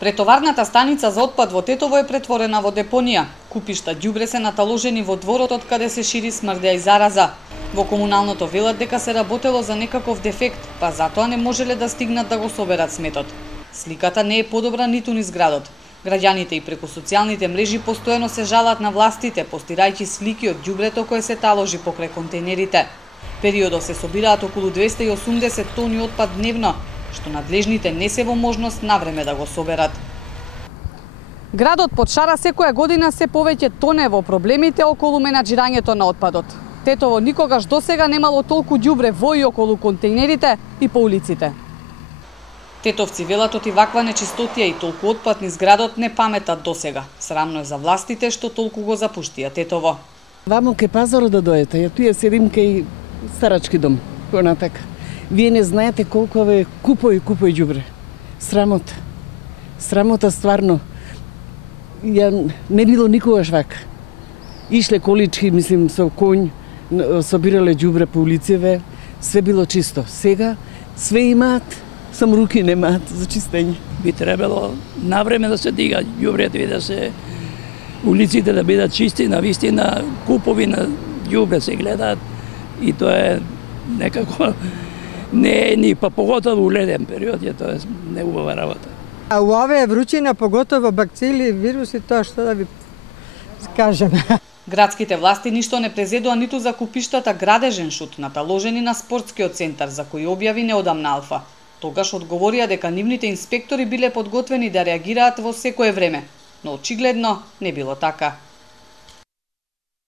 Претоварната станица за отпад во Тетово е претворена во депонија. Купишта ѓубре се наталожени во дворот од каде се шири смрдја и зараза. Во комуналното велат дека се работело за некаков дефект, па затоа не можеле да стигнат да го соберат сметот. Сликата не е подобра ниту низ градот. Граѓаните и преку социјалните мрежи постојано се жалат на властите, постирајќи слики од ѓубрето кое се таложи покрај контейнерите. Периодов се собираат околу 280 тони отпад дневно, што надлежните не се во можност навреме да го соберат. Градот под шара секоја година се повеќе тоне во проблемите околу менаџирањето на отпадот. Тетово никогаш досега немало толку ѓубре во и околу контейнерите и по улиците. Тетовци велат оти ваква нечистотија и толку отпад низ градот не паметат досега. Срамно е за властите што толку го запуштија Тетово. Вамо ке пазарот да дојдете, ја туја седим кај старачки дом, понатака. Вие не знаете колку е купој ѓубре. Срамота. Срамота стварно. Ја не било никогаш вака. Ишле колички, мислим, со конј, собирале ѓубре по улиците, све било чисто. Сега све имаат, само руки немаат за чистење. Би требало навреме да се дига ѓубрето и да се улиците да бидат чисти, навистина купови на ѓубре се гледаат и тоа е некако не е ни па поготово у леден период е тоа неубава работа. А у овие вручина, поготово бакцили, вируси, тоа што да ви кажем. Градските власти ништо не презедоа ниту за купиштата градежен шут наталожени на спортскиот центар за кој објави неодамна Алфа. Тогаш одговорија дека нивните инспектори биле подготвени да реагираат во секое време, но очигледно не било така.